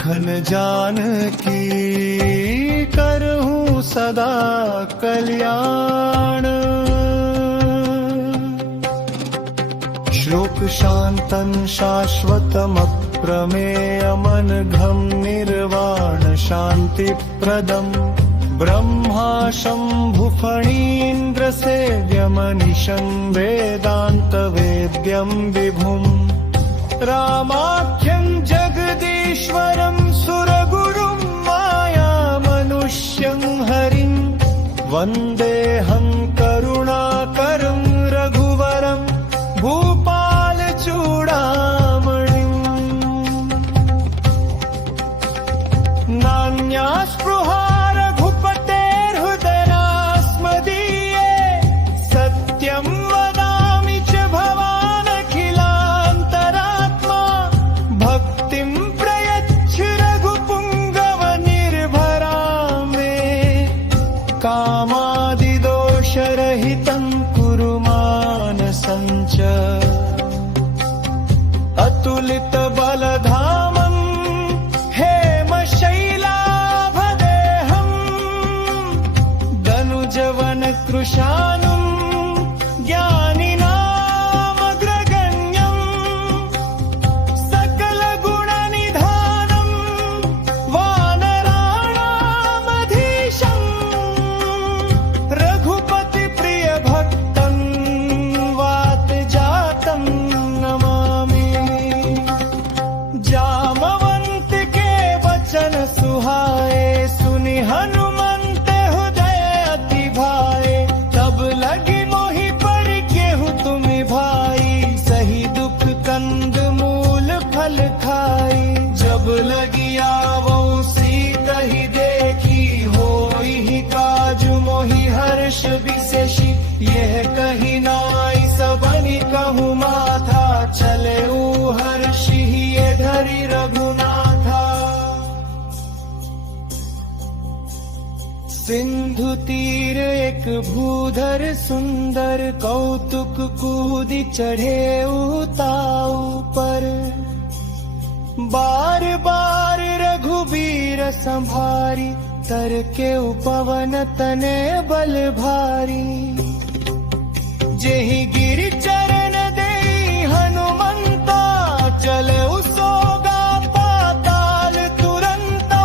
लखन जानकी करहूँ सदा कल्याण। श्लोक शान्तं शाश्वतमप्रमेयमनघं निर्वाण शान्तिप्रदम् ब्रह्मा शम्भुफणीन्द्रसेव्यमनिशं वेदान्तवेद्यं विभुम् रामाख्यं जगदीश्वरं सुरगुरुं मायामनुष्यं हरिं वन्देऽहं करुणाकरं रघुवरं भूपालचूडामणिम्। नान्या स्पृहा रघुपतेर्हृदयास्मदीये सत्यं वदामि च भवानखिलान्तरात्मा भक्तिं प्रयच्छ रघुपुङ्गवनिर्भरां मे कामादिदोषरहितं कुरु मानसं च अतुलितबलधामं हेमशैलाभदेहं दनुजवनकृशानुं ज्ञानिनामग्रगण्यं सकलगुणनिधानं वानराणामधीशं रघुपतिप्रियभक्तं वातजातं नमामि। जामवंत के वचन सुहाए सुनि हनुमंत हृदय अति भाए तब लगी मोहि पर केहू तुम भाई सही दुख कंद मूल फल खाई। जब लगी आवो सीता ही देखी होई ही काजु मोहि हर्ष विशेषी यह कही नाई सबनि कहूँ माथा चले हर्षि ये धरि रघुनाथा। सिंधु तीर एक भूधर सुंदर कौतुक कूदि चढ़े उताऊ पर बार बार रघुबीर संभारी तर के उपवन तने बल भारी। जेहि गिर चरण दे हनुमंता चले सोगा पाताल तुरंता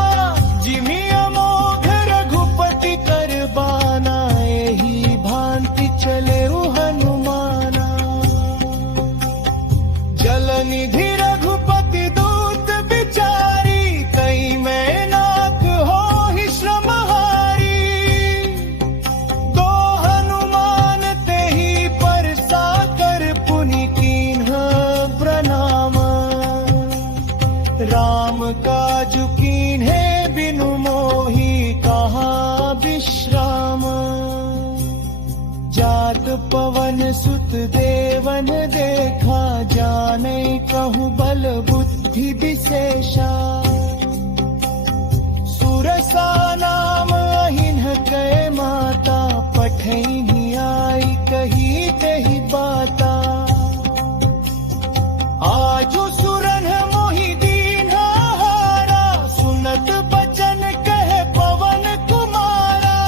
जिमि अमोघ रघुपति कर बाना एही भांति चले हनुमाना। जल निधि रघुपति दूत बिचारी कई में नाक हो ही श्रमहारी। दो हनुमान ते ही पर साकर पुनि कीन्ह प्रणाम। राम काजु कीन्हे बिनु मोहि कहाँ विश्राम। जात पवन सुत देवन देखा जाने कहूँ बल बुद्धि विशेषा। सुरसा नाम अहिन्ह कै माता पठई आई कही तेहि बाता। आजु सुरन मोहि दीन हारा सुनत बचन कहे पवन कुमारा।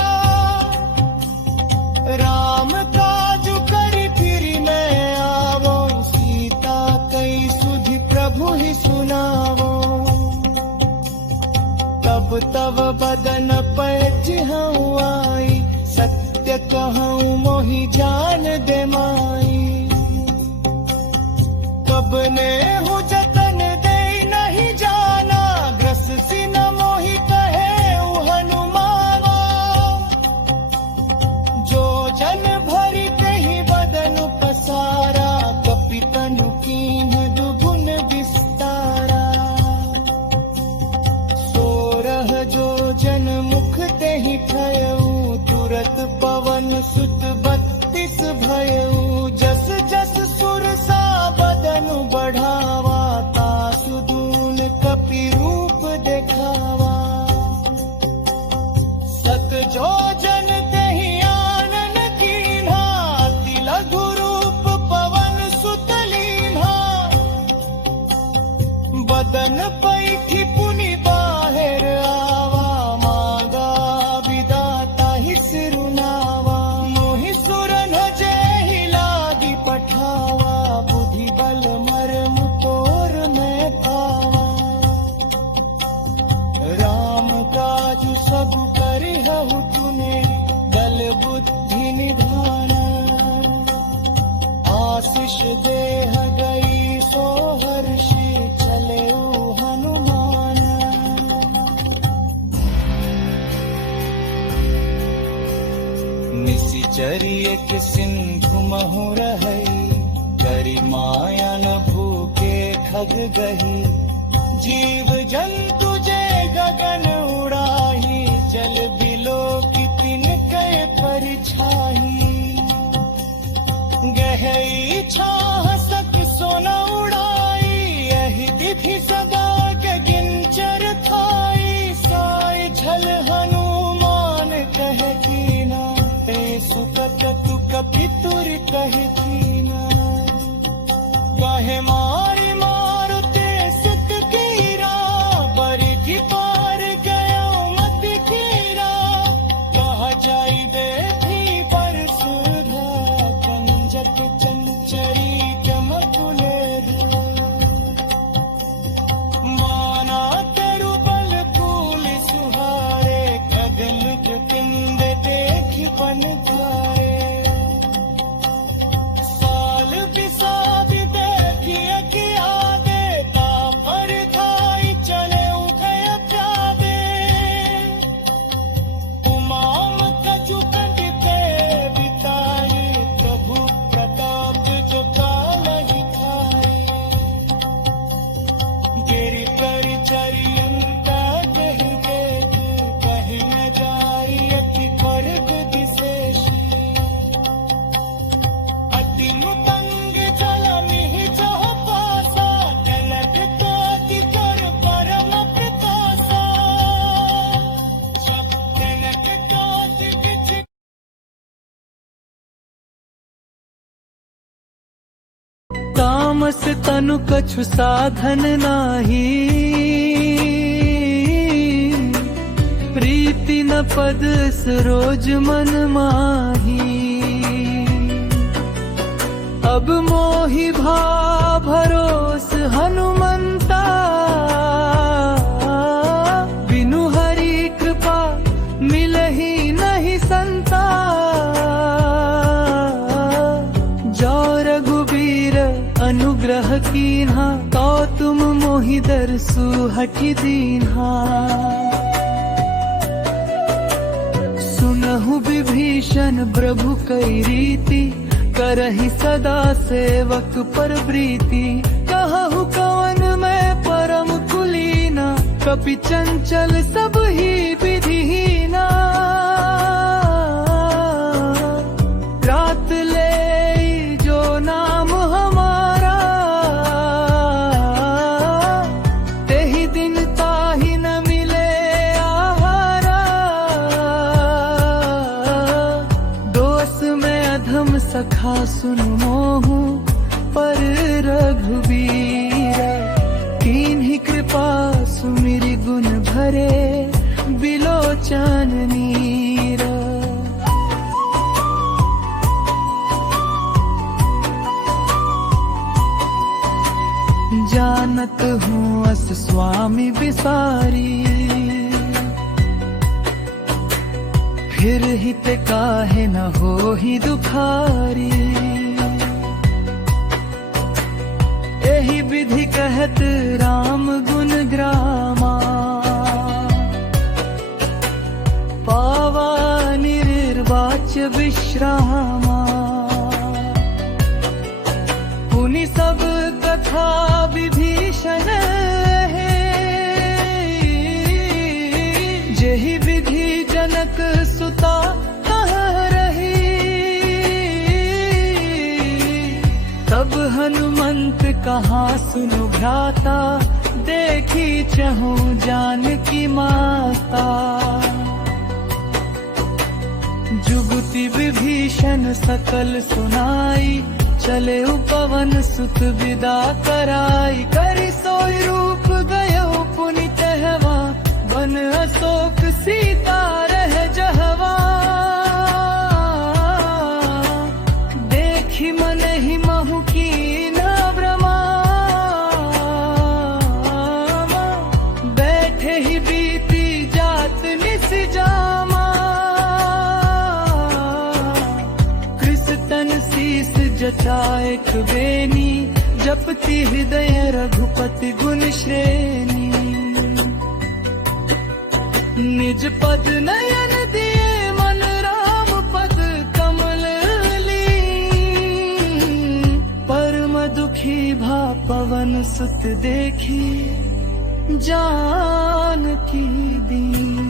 राम काजु करि फिरि मैं आवो सीता कई सुधि प्रभु ही सुनावो। तब तव बदन पैजहूँ आई सत्य कहूँ मोहि जान दे माई। कब ने हूँ जतन दे नहीं जाना ग्रस सिन मोहि कहे हनुमाना। जो जन भरी कहीं बदन पसारा कपि तनु कीन्ह दुगुन विस्तारा। सोरह जो जन मुख ते ही ठयऊ तुरत पवन सुत 32 भयऊ। जस जस सुरसा बदन बढ़ावा तासु दून कपि रूप देखावा। सत जो जन ते ही आनन कीन्हा अति लघु रूप पवन सुत लीन्हा। बदन पैठी पुनि आशीष देह गई सो हर्षी चले हनुमान। निशिचरिय कि सिंधु महु रहई, करी माया न भूखे खग गही। जीव जंतु जे गगन उड़ाही, जल बिलो की तिन कय परिछाही। गहई छाह सक सोना उड़ाई, यही तिथि सदा गगनचर थाई। साई झल हनुमान कह कीना, ते सुकत तु कपितुर कह कीना। कहे मारी मारुते सुत कीरा, बरिधि पार गयो मत कीरा। कह जाई देखी पर सुधा, कंजक चंचरी चमकुले। माना तरु बल कूल सुहारे, खगन कृतिंद देखि बन जाए। साल बिसाद देखिए कि आगे, तापर थाई चले उगय प्यादे। उमाम कछु कंडिते बिताई, प्रभु प्रताप जो कालहि खाई। गिरि कर चरियंता कह देत, कहि न जाई अति फर्क दिशेषी। अति नुतंग जल मिहि जह पासा, टलक तोति कर परम प्रकाशा। सब टलक तोति किछ तामस तनु कछु साधन नाही, प्रीति न पद सरोज मन माही। अब मोहि भा भरोस हनुमंता, बिनु हरि कृपा मिलहि नहीं संता। जो रघुबीर अनुग्रह कीन्हा, तो तुम मोहि दरसु हठि दीन्हा। सुनहु विभीषण प्रभु कई रीति, करहि सदा सेवक पर प्रीति। कहु कवन मैं परम कुलीना, कपि चंचल सब ही विधिहीना। रात ले जो नाम हमारा, तेहि दिन ताहि न मिले आहारा। दोष में अधम सखा सुन मोहु, पर रघुबीर कीन्ही कृपा सुमिरि गुण भरे। बिलोचन नीर जानत हूँ अस स्वामी विसारी, फिर हित काहे न हो ही दुखारी। यही विधि कहत राम गुण ग्रामा, पावा निर्वाच्य विश्रामा। पुनि सब कथा विभीषण है, जेहि विधि जनक सुता कह रही। तब हनुमंत कहा सुनु भ्राता, देखी चहु जानकी माता। जुगति विभीषण सकल सुनाई, चले पवन सुत विदा कराई। करि सोई रूप गयो पुनि तहवा, बन अशोक सीता रह जहवा। देखी मन ही महु कीन्हा भ्रमा, बैठे ही बीती जात निस जामा। कृष तन शीस जटायक बेनी जपति हृदय रघुपति गुण श्रेणी। निज पद नयन दिए मन राम पद कमल ली। परम दुखी भा पवन सुत देखी जानकी दीन।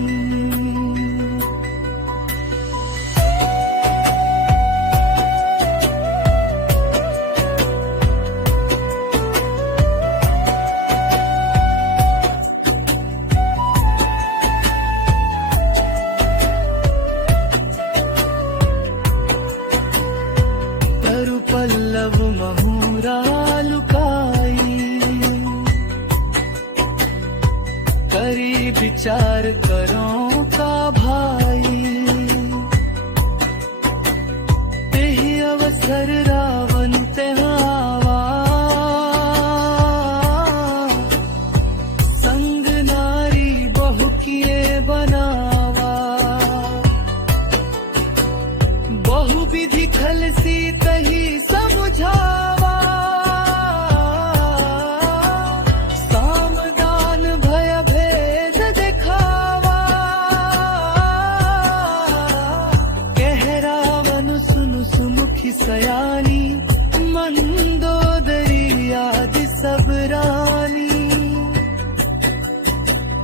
पल्लव महुरा लुकाई करी विचार करो का भाई। तेहि अवसर रावण तेहावा संग नारी बहु किए बनावा। बहु विधि खल सी तही समझावा। सामदान भय भेद दिखावा। कह रावण सुनु सुमुखी सयानी मंदोदरी आदि सब रानी।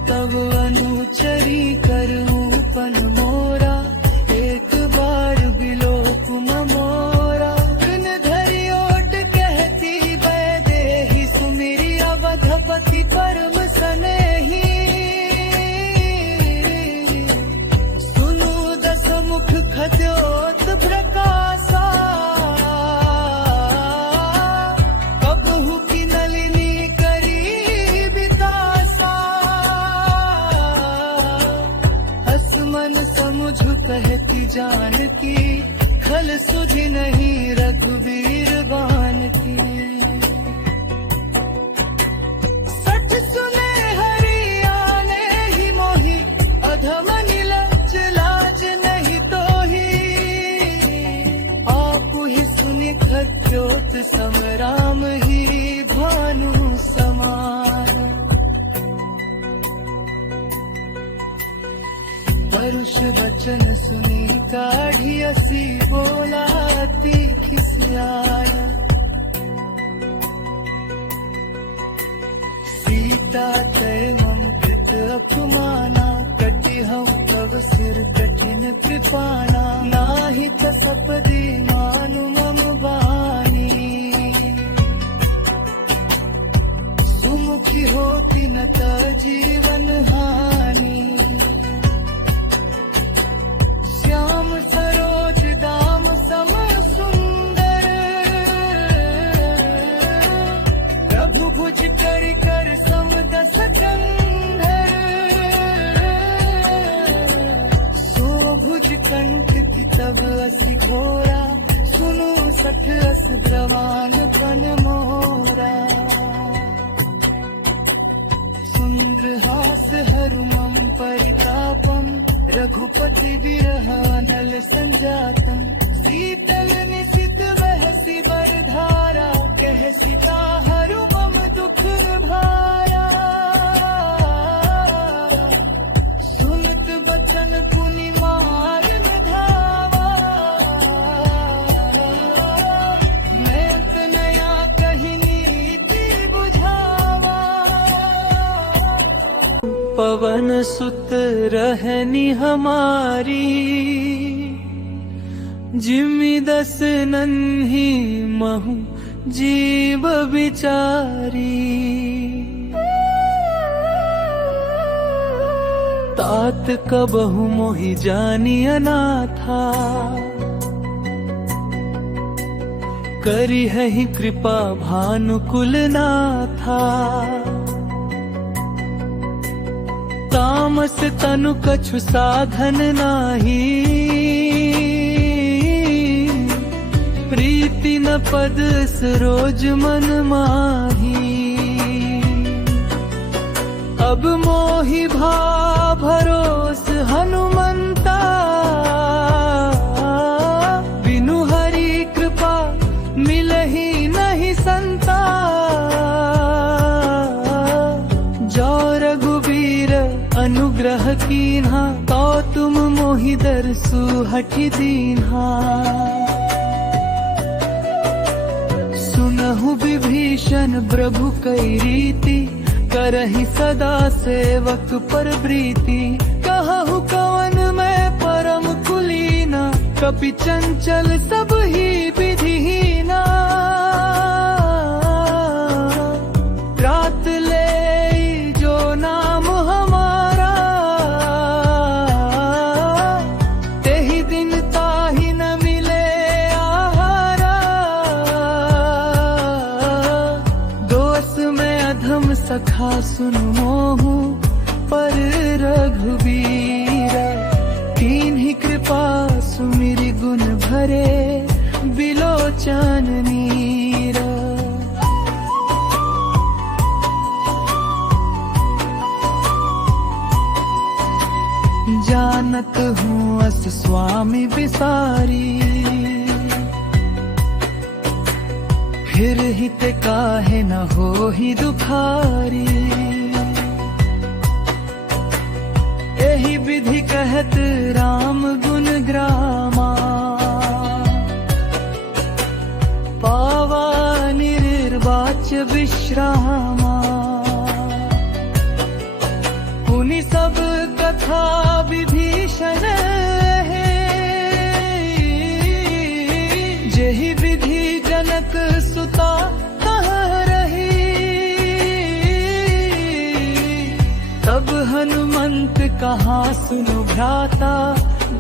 तब अनुचरी करूं पन मोरा एक बार बिलोक मोरा। पति परम सनेही सुनु दस मुख खद्योत प्रकाशा। कबहु की नलिनी करी बितासा। असमन समुझ कहती जानकी खल सुधि नहीं रघुवीर बान की। धमनि लज लाज नहीं तो ही। आप ही सुनि खद्योत समराम ही भानु समान। परुष वचन सुनी काढ़ी असी बोलाती खिसियारा। सीता तय मम कृत अपमाना। कटि हम तव सिर कठिन कृपाना। नाहित सपदि मानु मम बानी। सुमुखी होती न त जीवन हानि। श्याम सरोज दाम सम सुंदर। प्रभु भुज कर कर सम दस कंधर। भुज कंठ की तब असी घोरा। सुनो सठ अस प्रवान पन मोरा। सुंद्र हास हरु मम परितापम। रघुपति विरह अनल संजातम। शीतल निशित बहसी बरधारा। कह सीता हरु मम दुख भारा। सुनत बचन पुनि मार धावा। मैं नया कही नीति बुझावा। पवन सुत रहनी हमारी। जिमि दस नन्ही महु जीव बिचारी। तात कबहु मोहि जानी अनाथा। करी है ही कृपा भानुकुल नाथा। तामस तनु कछु साधन नाही। प्रीति न पद सरोज मन माही। अब मोहि भा भरोस हनुमंता। बिनु हरि कृपा कीन्हा तो तुम मोहि दरसु हठि दीन्हा। सुनहु विभीषण प्रभु कई रीति, करहि सदा सेवक पर प्रीति। कहु कवन मैं परम कुलीना, कपि चंचल सब ही विधिहीना। रात ले जो नाम हमारा, तेहि दिन ताहि न मिले आहारा। दोष में अधम सखा सुन मोहु, पर रघुबीर कीन्ही कृपा सुमिरि गुण भरे, बिलोचन नीर। जानत हूँ अस स्वामी विसारी, फिर हित काहे न हो ही दुखारी। यही विधि कहत राम गुण ग्रामा, पावा निर्वाच विश्रामा। पुनि सब कथा विभीषण है, जेहि विधि जनक सुता कहाँ रही। तब हनुमंत कहा सुनु भ्राता,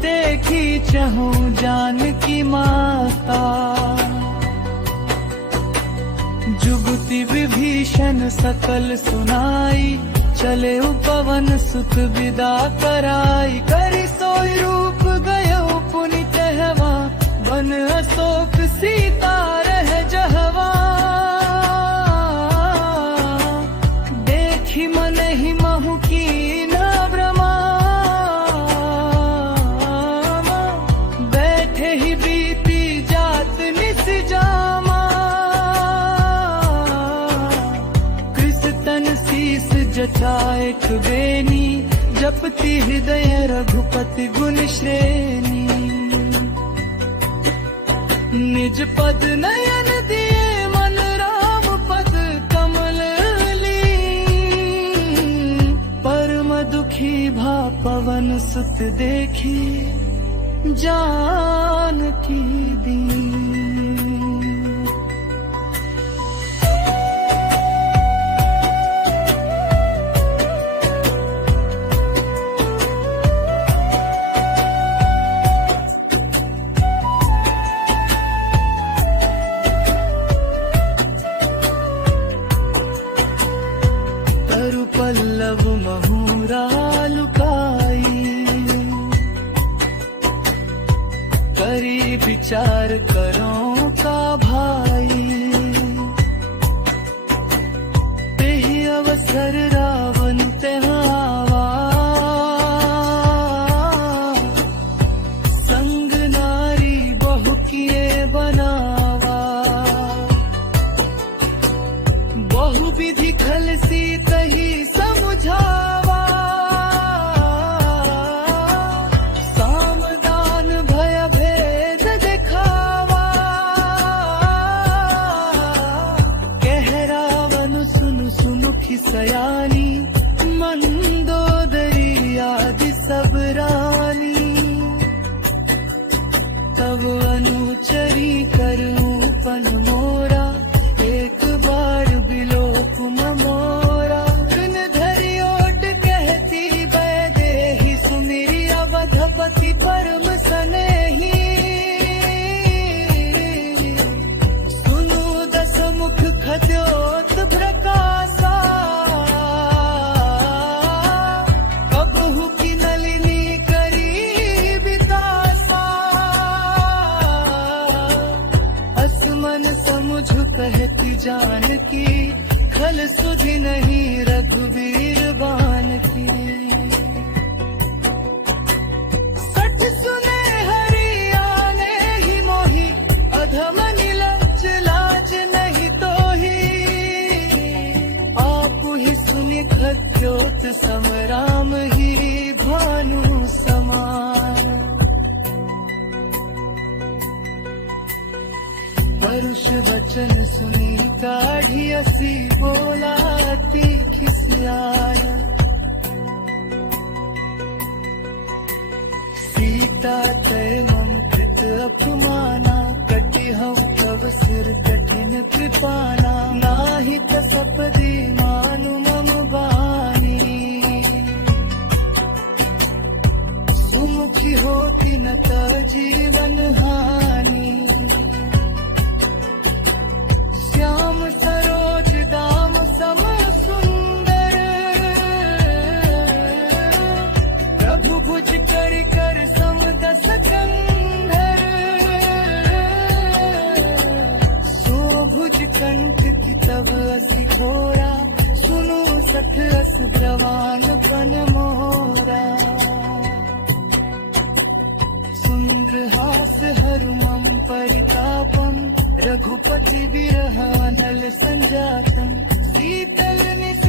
देखी चहु जानकी माता। जुगति विभीषण सकल सुनाई, चले पवन सुत विदा कराई। करि सोई रूप गयो पुनि कहवा, बन अशोक सीता रह जहवा। देखी मन ही महु कीन्हा भ्रमा, बैठे ही बीती जात निस जामा। कृष्ण शीस जटाएक बेनी, जपति हृदय रघुपति गुण श्रेणी। निज पद नयन दिए मन राम पद कमल लीन। परम दुखी भा पवन सुत देखी, जानकी दीन। पल्लव महूरा लुकाई, करी विचार करो का भाई। तेहि अवसर रावण तेहावा, संग नारी बहु किए बनावा। बहु विधि खल सीत ही समझावा, सामदान भय भेद दिखावा। कह रावण सुनु सुमुखी सयानी, मंदोदरी आदि सब रानी। तब अनुचरी करूं पन मोरा, एक बार बिलोक मोरा। सुन धरि ओट कहती बैदेही, सुमिरि अवधपति परम सनेही। सुनु दस मुख खद्योत प्रकाशा, कबहु की नलिनी करी विकासा। असमन समुझ कहती जानकी, खल सुधि नहीं रघुवीर बान की। सठ सुने हरि आने ही मोहि, अधम निलज्ज लाज नहीं तोहि। आप ही सुनि खद्योत सम राम ही भो भानु समान। परुष वचन सुनी काढ़ी असी बोलाती खिसियाया। सीता तय मम कृत अपमाना, कटि हम तव सिर कठिन कृपाना। नाहित सपदि मानु मम बानी, सुमुखी होती न त जीवन हानि। श्याम सरोज दाम सम सुंदर, प्रभु भुज कर कर सम दस कंधर। सो भुज कंठ की तब असी घोरा, सुनु सठ अस प्रवान पन मोरा। सुंद्रहास हरुमं परितापम, रघुपति विरह अनल संजातम। शीतल निश